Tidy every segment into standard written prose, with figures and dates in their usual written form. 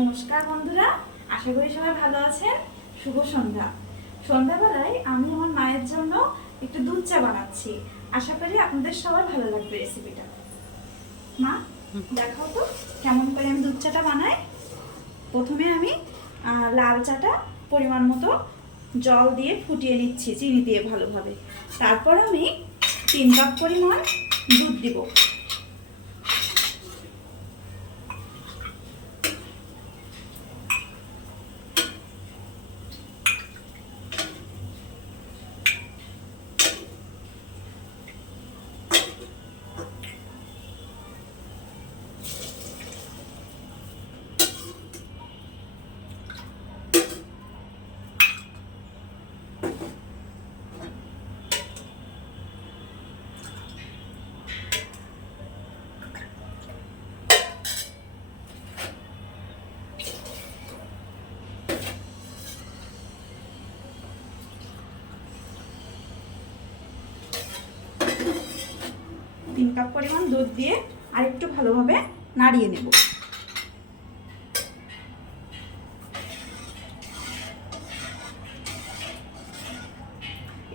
নমস্কার বন্ধুরা, আশা করি সবাই ভালো আছেন। শুভ সন্ধ্যা। সন্ধ্যাবেলায় আমি আমার মায়ের জন্য একটু দুধ চা বানাচ্ছি। আশা করি আপনাদের সবার ভালো লাগবে রেসিপিটা। মা, দেখাও তো কেমন করে আমি দুধ চাটা বানাই। প্রথমে আমি লাল চাটা পরিমাণ মতো জল দিয়ে ফুটিয়ে নিচ্ছি চিনি দিয়ে ভালোভাবে। তারপর আমি 3 কাপ পরিমাণ দুধ দিব। 3 কাপ পরিমাণ দুধ দিয়ে আরেকটু ভালোভাবে নাড়িয়ে নেব।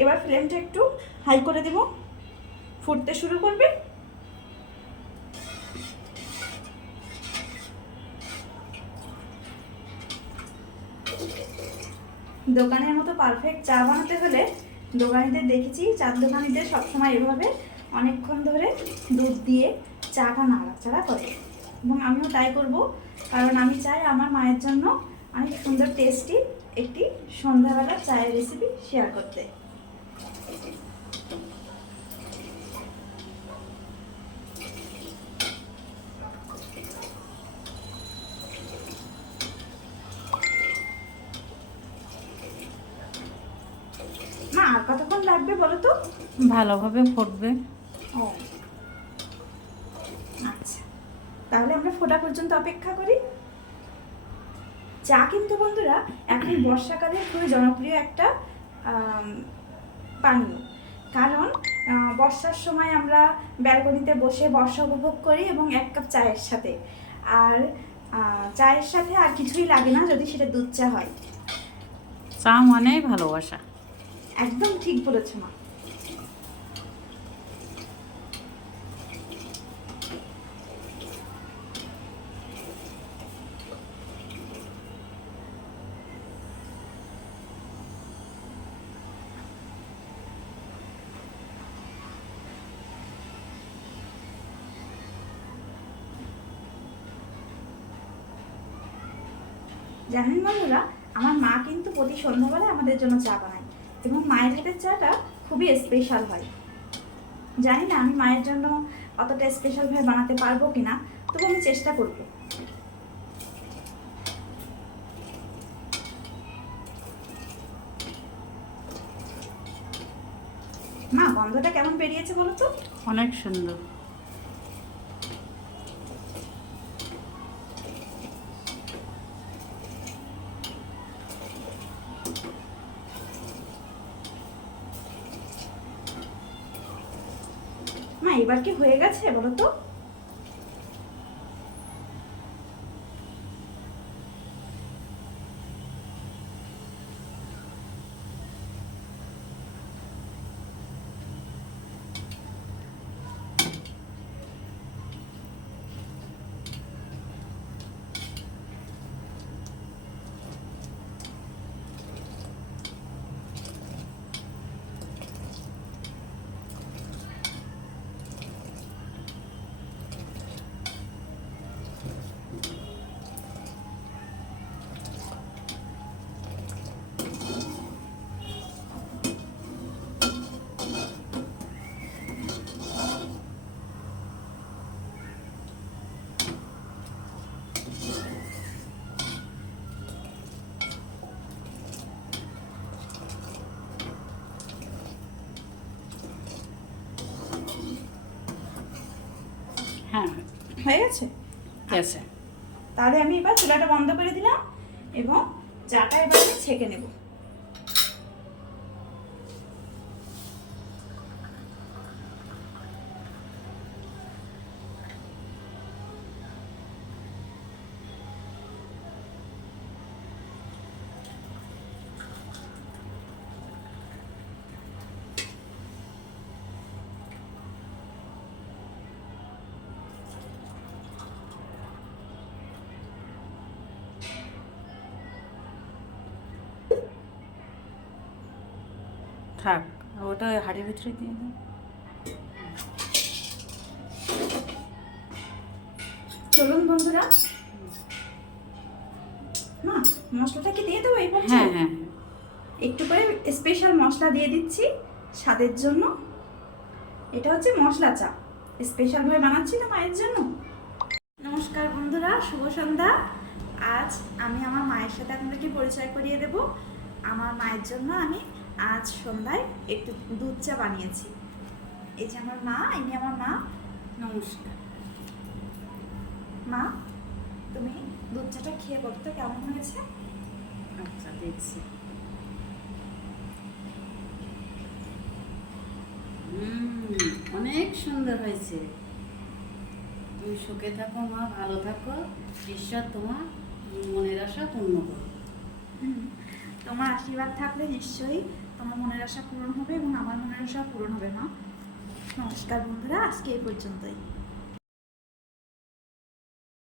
এবার ফ্লেমটা একটু হাই করে দেব, ফুটতে শুরু করবে। দোকানের মতো পারফেক্ট চা বানাতে হলে দোকানিদের দেখেছি, চার দোকানিদের সবসময় এভাবে অনেকক্ষণ ধরে দুধ দিয়ে চাটা নাড়াচাড়া করে, এবং আমিও তাই করব, কারণ আমি চাই আমার মায়ের জন্য অনেক সুন্দর টেস্টি একটি সন্ধ্যাবেলার চায়ের রেসিপি শেয়ার করতে। মা, আর কতক্ষণ লাগবে বলো তো? ভালোভাবে ফুটবে। ও আচ্ছা, তাহলে আমরা ফোটা পর্যন্ত অপেক্ষা করি। চা কিন্তু বন্ধুরা এখন বর্ষাকালে খুবই জনপ্রিয় একটা পানীয়, কারণ বর্ষার সময় আমরা ব্যালকনিতে বসে বর্ষা উপভোগ করি এবং 1 কাপ চায়ের সাথে, আর চায়ের সাথে আর কিছুই লাগে না যদি সেটা দুধ চা হয়। চা মানেই ভালোবাসা। একদম ঠিক বলেছো মা। জানেন বন্ধুরা, আমার মা কিন্তু প্রতি সন্ধ্যাবেলায় আমাদের জন্য চা বানায়, এবং মায়ের হাতের চাটা খুবই স্পেশাল হয়। জানি না আমি মায়ের জন্য অতটা স্পেশালভাবে বানাতে পারবো কিনা, তবু আমি চেষ্টা করবো। মা, গন্ধটা কেমন বেরিয়েছে বলো তো? অনেক সুন্দর। মা, এবার কি হয়ে গেছে বলো তো? হ্যাঁ, হয়ে গেছে। গেছে। তাহলে আমি এবার চুলাটা বন্ধ করে দিলাম এবং চাটা এবার আমি ছেঁকে নেব। থাক, ওটা ওই হাঁড়ির ভিতরে দিয়ে দাও। চলুন বন্ধুরা, মা মশলাটা কি দিয়ে দেবো এই হ্যাঁ হ্যাঁ হ্যাঁ। একটু করে স্পেশাল মশলা দিয়ে দিচ্ছি স্বাদের জন্য। এটা হচ্ছে মশলা চা, স্পেশাল ভাবে বানাচ্ছি না মায়ের জন্য। নমস্কার বন্ধুরা, শুভ সন্ধ্যা। আজ আমি আমার মায়ের সাথে আপনাদেরকে পরিচয় করিয়ে দেব। আমার মায়ের জন্য আমি আজ সন্ধ্যায় একটু দুধ চা বানিয়েছি। এই যে আমার মা, ইনি আমার মা। নমস্কার। মা, তুমি দুধ চাটা খেয়ে বলো তো কেমন হয়েছে। আচ্ছা, দেখছি। অনেক সুন্দর হয়েছে। তুমি সুখে থাকো মা, ভালো থাকো। ঈশ্বর তোমার মনের আশা পূর্ণ করো। তোমার আশীর্বাদ থাকলে নিশ্চয়ই তোমার মনের আশা পূরণ হবে এবং আমার মনের আশা পূরণ হবে মা। নমস্কার বন্ধুরা, আজকে এই পর্যন্তই।